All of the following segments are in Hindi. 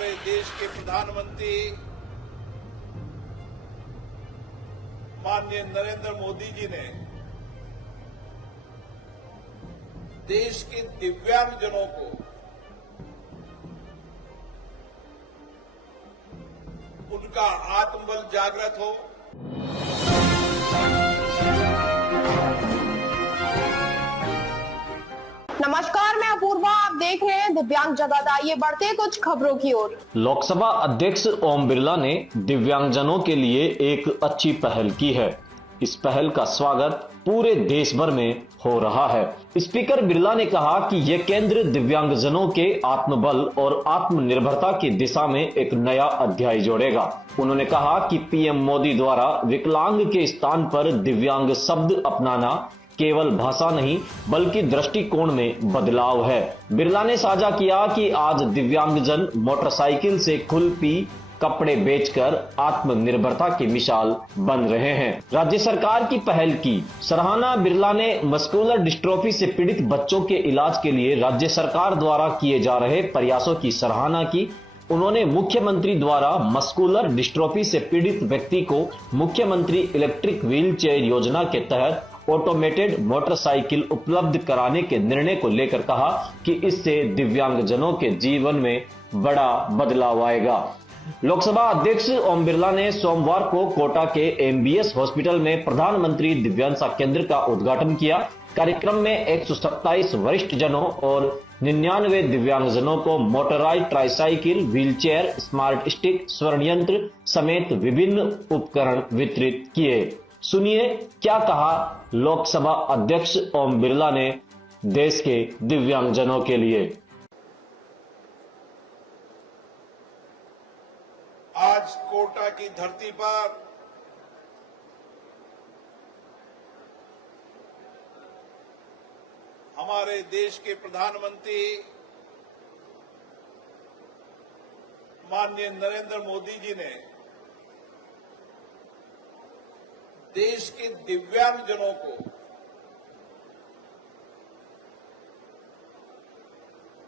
हमारे देश के प्रधानमंत्री माननीय नरेंद्र मोदी जी ने देश के दिव्यांगजनों को उनका आत्मबल जागृत हो। नमस्कार, मैं अपूर्वा, आप देख रहे हैं दिव्यांग जगत। आइए बढ़ते हैं कुछ खबरों की ओर। लोकसभा अध्यक्ष ओम बिरला ने दिव्यांगजनों के लिए एक अच्छी पहल की है। इस पहल का स्वागत पूरे देश भर में हो रहा है। स्पीकर बिरला ने कहा कि यह केंद्र दिव्यांगजनों के आत्मबल और आत्मनिर्भरता की दिशा में एक नया अध्याय जोड़ेगा। उन्होंने कहा कि पीएम मोदी द्वारा विकलांग के स्थान पर दिव्यांग शब्द अपनाना केवल भाषा नहीं बल्कि दृष्टिकोण में बदलाव है। बिरला ने साझा किया कि आज दिव्यांगजन मोटरसाइकिल से खुलपी कपड़े बेचकर आत्मनिर्भरता की मिसाल बन रहे हैं। राज्य सरकार की पहल की सराहना बिरला ने मस्कुलर डिस्ट्रोफी से पीड़ित बच्चों के इलाज के लिए राज्य सरकार द्वारा किए जा रहे प्रयासों की सराहना की। उन्होंने मुख्यमंत्री द्वारा मस्कुलर डिस्ट्रोफी से पीड़ित व्यक्ति को मुख्यमंत्री इलेक्ट्रिक व्हील चेयर योजना के तहत ऑटोमेटेड मोटरसाइकिल उपलब्ध कराने के निर्णय को लेकर कहा कि इससे दिव्यांगजनों के जीवन में बड़ा बदलाव आएगा। लोकसभा अध्यक्ष ओम बिरला ने सोमवार को कोटा के एमबीएस हॉस्पिटल में प्रधानमंत्री दिव्यांगता केंद्र का उद्घाटन किया। कार्यक्रम में 127 वरिष्ठ जनों और 99 दिव्यांगजनों को motorised tricycle, wheelchair, smart stick, स्वर्ण यंत्र समेत विभिन्न उपकरण वितरित किए। सुनिए क्या कहा लोकसभा अध्यक्ष ओम बिरला ने देश के दिव्यांगजनों के लिए। आज कोटा की धरती पर हमारे देश के प्रधानमंत्री माननीय नरेंद्र मोदी जी ने देश के दिव्यांगजनों को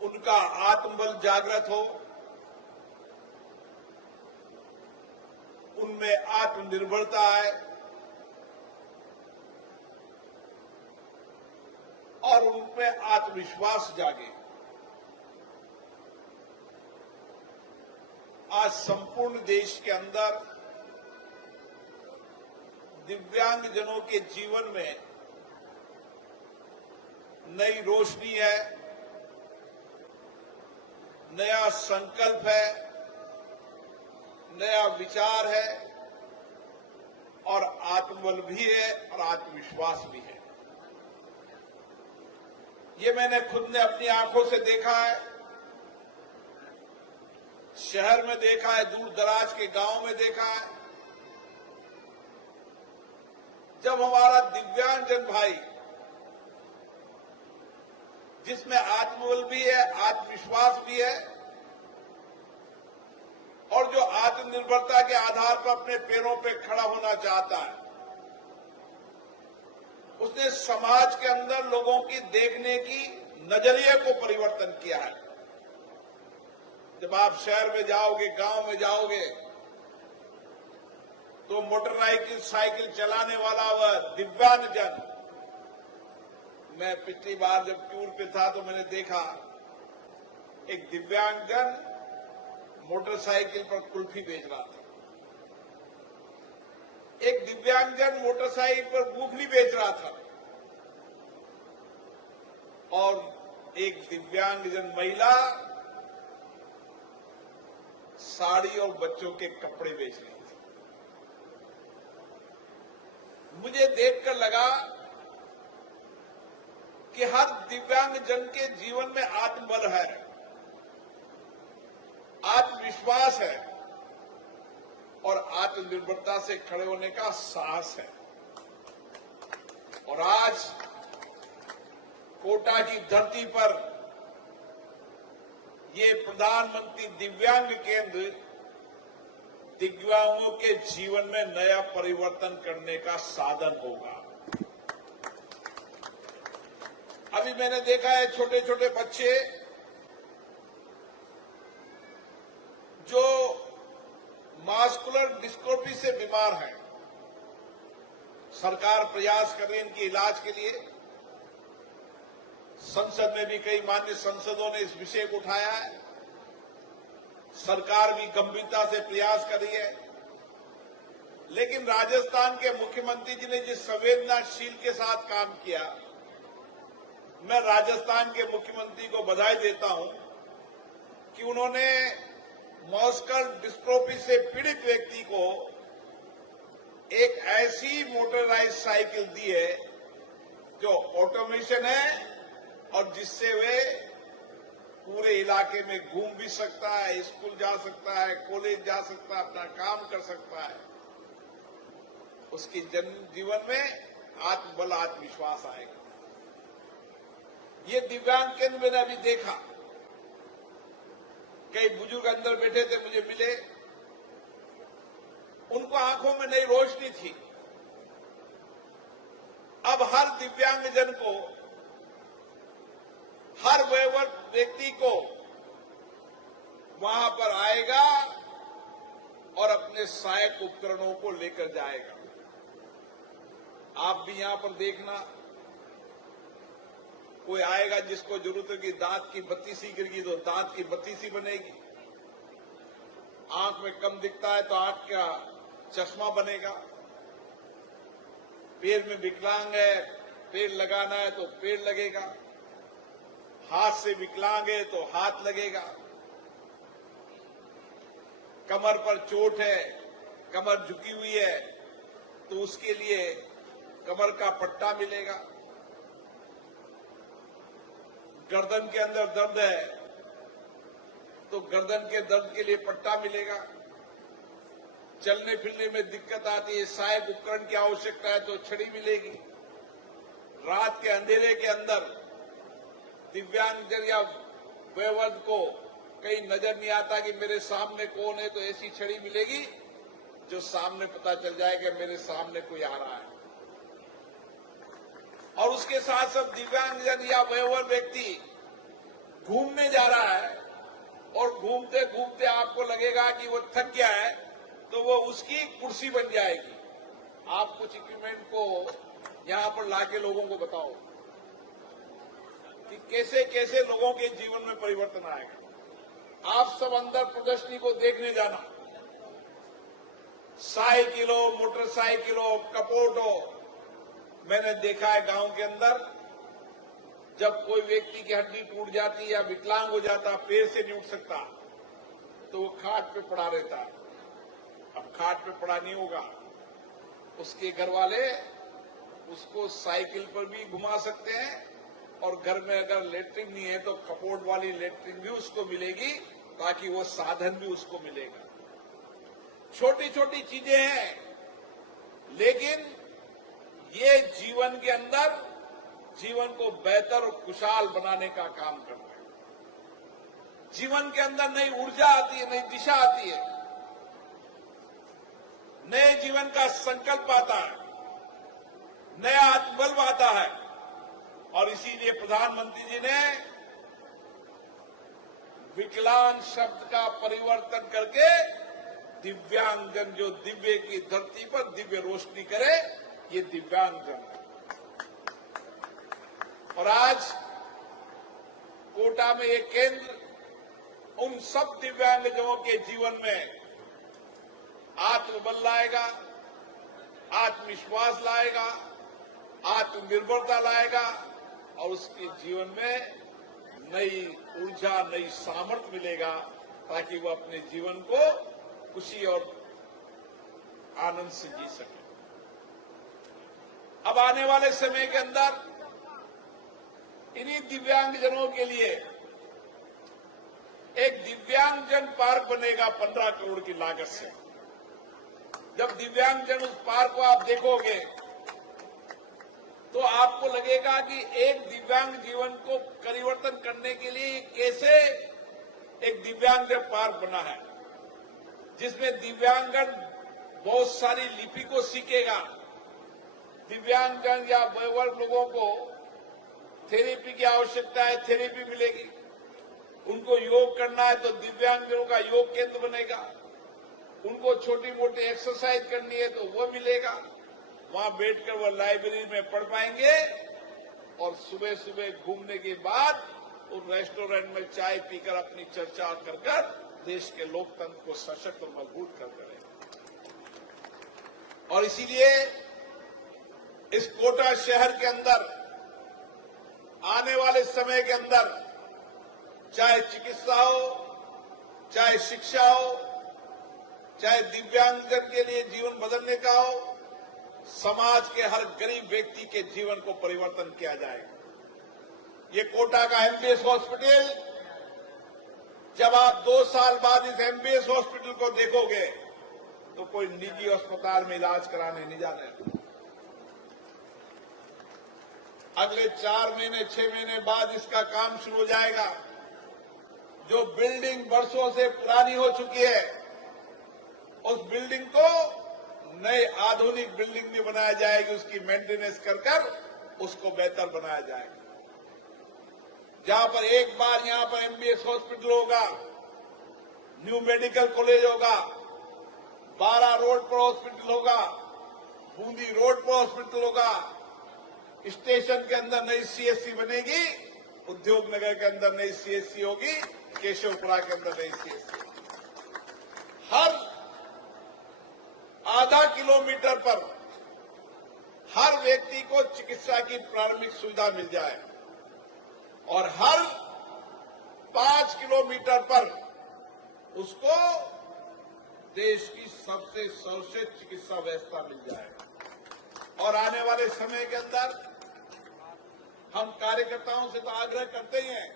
उनका आत्मबल जागृत हो, उनमें आत्मनिर्भरता आए और उनमें आत्मविश्वास जागे। आज संपूर्ण देश के अंदर दिव्यांगजनों के जीवन में नई रोशनी है, नया संकल्प है, नया विचार है और आत्मबल भी है और आत्मविश्वास भी है। ये मैंने खुद ने अपनी आंखों से देखा है, शहर में देखा है, दूर दराज के गांव में देखा है। जब हमारा दिव्यांगजन भाई जिसमें आत्मबल भी है, आत्मविश्वास भी है और जो आत्मनिर्भरता के आधार पर अपने पैरों पे खड़ा होना चाहता है, उसने समाज के अंदर लोगों की देखने की नजरिए को परिवर्तन किया है। जब आप शहर में जाओगे, गांव में जाओगे तो मोटरसाइकिल साइकिल चलाने वाला वह दिव्यांगजन, मैं पिछली बार जब टूर पे था तो मैंने देखा एक दिव्यांगजन मोटरसाइकिल पर कुल्फी बेच रहा था, एक दिव्यांगजन मोटरसाइकिल पर मूंगफली बेच रहा था और एक दिव्यांगजन महिला साड़ी और बच्चों के कपड़े बेच रही थी। मुझे देखकर लगा कि हर दिव्यांगजन के जीवन में आत्मबल है, आत्मविश्वास है और आत्मनिर्भरता से खड़े होने का साहस है। और आज कोटा की धरती पर ये प्रधानमंत्री दिव्यांग केंद्र दिव्यांगों के जीवन में नया परिवर्तन करने का साधन होगा। अभी मैंने देखा है छोटे छोटे बच्चे मास्कुलर डिस्ट्रोफी से बीमार हैं। सरकार प्रयास कर रही है इनके इलाज के लिए। संसद में भी कई मान्य सांसदों ने इस विषय को उठाया है। सरकार भी गंभीरता से प्रयास कर रही है। लेकिन राजस्थान के मुख्यमंत्री जी ने जिस संवेदनाशील के साथ काम किया, मैं राजस्थान के मुख्यमंत्री को बधाई देता हूं कि उन्होंने मस्कुलर डिस्ट्रोफी से पीड़ित व्यक्ति को एक ऐसी मोटराइज साइकिल दी है जो ऑटोमेशन है और जिससे वे पूरे इलाके में घूम भी सकता है, स्कूल जा सकता है, कॉलेज जा सकता है, अपना काम कर सकता है। उसकी जीवन में आत्मबल, आत्मविश्वास आएगा। ये दिव्यांग केंद्र मैंने अभी देखा, कई बुजुर्ग अंदर बैठे थे, मुझे मिले। उनको आंखों में नई रोशनी थी। अब हर दिव्यांगजन को, हर वयोवृद्ध व्यक्ति को वहां पर आएगा और अपने सहायक उपकरणों को लेकर जाएगा। आप भी यहां पर देखना, कोई आएगा जिसको जरूरत है कि दांत की बत्ती सी गिर गई तो दांत की बत्ती सी बनेगी, आंख में कम दिखता है तो आंख का चश्मा बनेगा, पैर में विकलांग है, पैर लगाना है तो पैर लगेगा, हाथ से विकलांग है तो हाथ लगेगा, कमर पर चोट है, कमर झुकी हुई है तो उसके लिए कमर का पट्टा मिलेगा, गर्दन के अंदर दर्द है तो गर्दन के दर्द के लिए पट्टा मिलेगा, चलने फिरने में दिक्कत आती है, सहायक उपकरण की आवश्यकता है तो छड़ी मिलेगी। रात के अंधेरे के अंदर दिव्यांगजन या वयोवृद्ध को कहीं नजर नहीं आता कि मेरे सामने कौन है, तो ऐसी छड़ी मिलेगी जो सामने पता चल जाएगा मेरे सामने कोई आ रहा है। और उसके साथ साथ दिव्यांगजन या वयोवृद्ध व्यक्ति घूमने जा रहा है और घूमते घूमते आपको लगेगा कि वो थक गया है तो वो उसकी कुर्सी बन जाएगी। आप कुछ इक्विपमेंट को यहां पर लाके लोगों को बताओ कि कैसे कैसे लोगों के जीवन में परिवर्तन आएगा। आप सब अंदर प्रदर्शनी को देखने जाना, साइकिल हो, मोटरसाइकिल हो, कपोट हो। मैंने देखा है गांव के अंदर जब कोई व्यक्ति की हड्डी टूट जाती या विकलांग हो जाता, पैर से नहीं उठ सकता, तो वो खाट पे पड़ा रहता है। अब खाट पे पड़ा नहीं होगा, उसके घर वाले उसको साइकिल पर भी घुमा सकते हैं और घर में अगर लेटरिन नहीं है तो कपोट वाली लेटरिन भी उसको मिलेगी ताकि वो साधन भी उसको मिलेगा। छोटी छोटी चीजें हैं लेकिन ये जीवन के अंदर जीवन को बेहतर और खुशहाल बनाने का काम करता है। जीवन के अंदर नई ऊर्जा आती है, नई दिशा आती है, नए जीवन का संकल्प आता है, नया आत्मबल आता है। और इसीलिए प्रधानमंत्री जी ने विकलांग शब्द का परिवर्तन करके दिव्यांगजन, जो दिव्य की धरती पर दिव्य रोशनी करे, ये दिव्यांगजन है। और आज कोटा में ये केंद्र उन सब दिव्यांगजनों के जीवन में आत्मबल लाएगा, आत्मविश्वास लाएगा, आत्मनिर्भरता लाएगा और उसके जीवन में नई ऊर्जा, नई सामर्थ्य मिलेगा ताकि वो अपने जीवन को खुशी और आनंद से जी सके। अब आने वाले समय के अंदर इन्हीं दिव्यांगजनों के लिए एक दिव्यांगजन पार्क बनेगा 15 करोड़ की लागत से। जब दिव्यांगजन उस पार्क को आप देखोगे तो आपको लगेगा कि एक दिव्यांग जीवन को परिवर्तन करने के लिए कैसे एक दिव्यांगजन पार्क बना है, जिसमें दिव्यांगजन बहुत सारी लिपि को सीखेगा। दिव्यांगजन या वयोवृद्ध लोगों को थेरेपी की आवश्यकता है, थेरेपी मिलेगी। उनको योग करना है तो दिव्यांगजनों का योग केंद्र बनेगा। उनको छोटी मोटी एक्सरसाइज करनी है तो वो मिलेगा, वहां बैठकर वो लाइब्रेरी में पढ़ पाएंगे और सुबह सुबह घूमने के बाद उन रेस्टोरेंट में चाय पीकर अपनी चर्चा कर देश के लोकतंत्र को सशक्त और मजबूत कर करें। और इसीलिए इस कोटा शहर के अंदर आने वाले समय के अंदर चाहे चिकित्सा हो, चाहे शिक्षा हो, चाहे दिव्यांगजन के लिए जीवन बदलने का हो, समाज के हर गरीब व्यक्ति के जीवन को परिवर्तन किया जाएगा। ये कोटा का एमबीएस हॉस्पिटल, जब आप 2 साल बाद इस एमबीएस हॉस्पिटल को देखोगे तो कोई निजी अस्पताल में इलाज कराने नहीं जाने। अगले 4 महीने 6 महीने बाद इसका काम शुरू हो जाएगा। जो बिल्डिंग वर्षों से पुरानी हो चुकी है, उस बिल्डिंग को नई आधुनिक बिल्डिंग में बनाया जाएगी, उसकी मेंटेनेंस कर उसको बेहतर बनाया जाएगा। जहां पर एक बार यहां पर एमबीएस हॉस्पिटल होगा, न्यू मेडिकल कॉलेज होगा, 12 रोड पर हॉस्पिटल होगा, बूंदी रोड पर हॉस्पिटल होगा, स्टेशन के अंदर नई सीएससी बनेगी, उद्योग नगर के अंदर नई सीएससी होगी, केशवपुरा के अंदर नई सीएससी। हर आधा किलोमीटर पर हर व्यक्ति को चिकित्सा की प्रारंभिक सुविधा मिल जाए और हर 5 किलोमीटर पर उसको देश की सबसे सर्वश्रेष्ठ चिकित्सा व्यवस्था मिल जाए। और आने वाले समय के अंदर हम कार्यकर्ताओं से तो आग्रह करते ही हैं,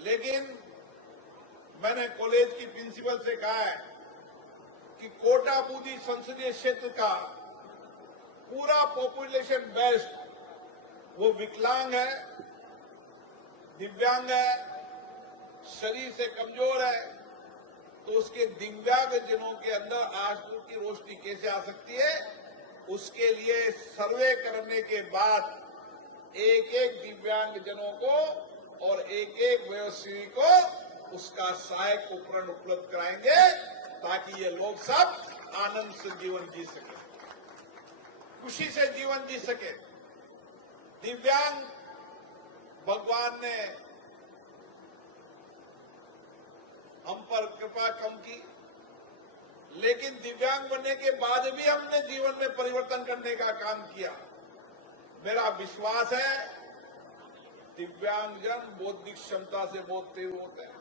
लेकिन मैंने कॉलेज की प्रिंसिपल से कहा है कि कोटा बूंदी संसदीय क्षेत्र का पूरा पॉपुलेशन बेस्ट वो विकलांग है, दिव्यांग है, शरीर से कमजोर है, तो उसके दिव्यांगजनों के अंदर आंसू की रोशनी कैसे आ सकती है, उसके लिए सर्वे करने के बाद एक एक दिव्यांगजनों को और एक एक वयोश्री को उसका सहायक उपकरण उपलब्ध कराएंगे ताकि ये लोग सब आनंद से जीवन जी सके, खुशी से जीवन जी सके। दिव्यांग भगवान ने हम पर कृपा कम की, लेकिन दिव्यांग बनने के बाद भी हमने जीवन में परिवर्तन करने का काम किया। मेरा विश्वास है दिव्यांगजन बौद्धिक क्षमता से बहुत तीव्र होते हैं,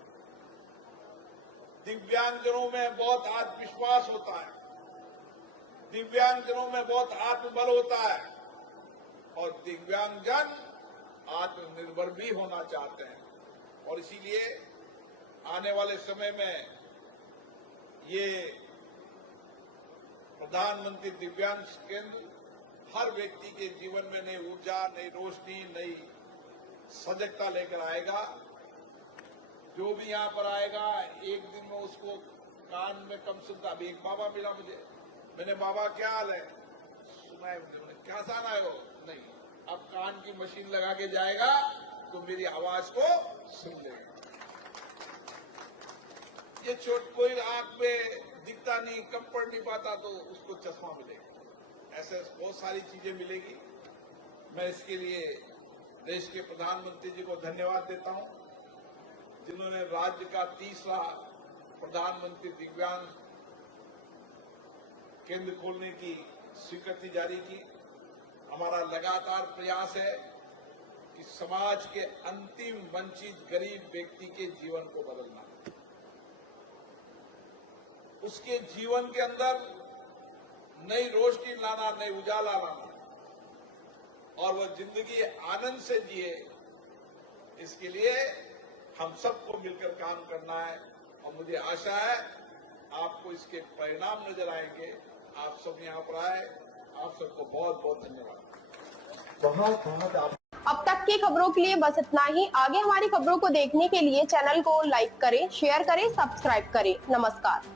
दिव्यांगजनों में बहुत आत्मविश्वास होता है, दिव्यांगजनों में बहुत आत्मबल होता है और दिव्यांगजन आत्मनिर्भर भी होना चाहते हैं। और इसीलिए आने वाले समय में ये प्रधानमंत्री दिव्यांग केंद्र हर व्यक्ति के जीवन में नई ऊर्जा, नई रोशनी, नई सजगता लेकर आएगा। जो भी यहाँ पर आएगा एक दिन में उसको कान में कम सुनता। अभी एक बाबा मिला मुझे, मैंने बाबा क्या हाल है, सुना है मुझे, मैंने क्या जाना है वो, नहीं, अब कान की मशीन लगा के जाएगा तो मेरी आवाज को सुन लेगा। ये छोट कोई आंख में दिखता नहीं, कम पढ़ नहीं पाता तो उसको चश्मा मिलेगा। ऐसे बहुत सारी चीजें मिलेगी। मैं इसके लिए देश के प्रधानमंत्री जी को धन्यवाद देता हूं, जिन्होंने राज्य का 30वां प्रधानमंत्री दिव्यांग केंद्र खोलने की स्वीकृति जारी की। हमारा लगातार प्रयास है कि समाज के अंतिम वंचित गरीब व्यक्ति के जीवन को बदलना, उसके जीवन के अंदर नई रोशनी लाना, नई उजाला लाना और वह जिंदगी आनंद से जिए, इसके लिए हम सबको मिलकर काम करना है। और मुझे आशा है आपको इसके परिणाम नजर आएंगे। आप सब यहाँ पर आए, आप सबको बहुत बहुत धन्यवाद। बहुत अब तक की खबरों के लिए बस इतना ही। आगे हमारी खबरों को देखने के लिए चैनल को लाइक करें, शेयर करें, सब्सक्राइब करें। नमस्कार।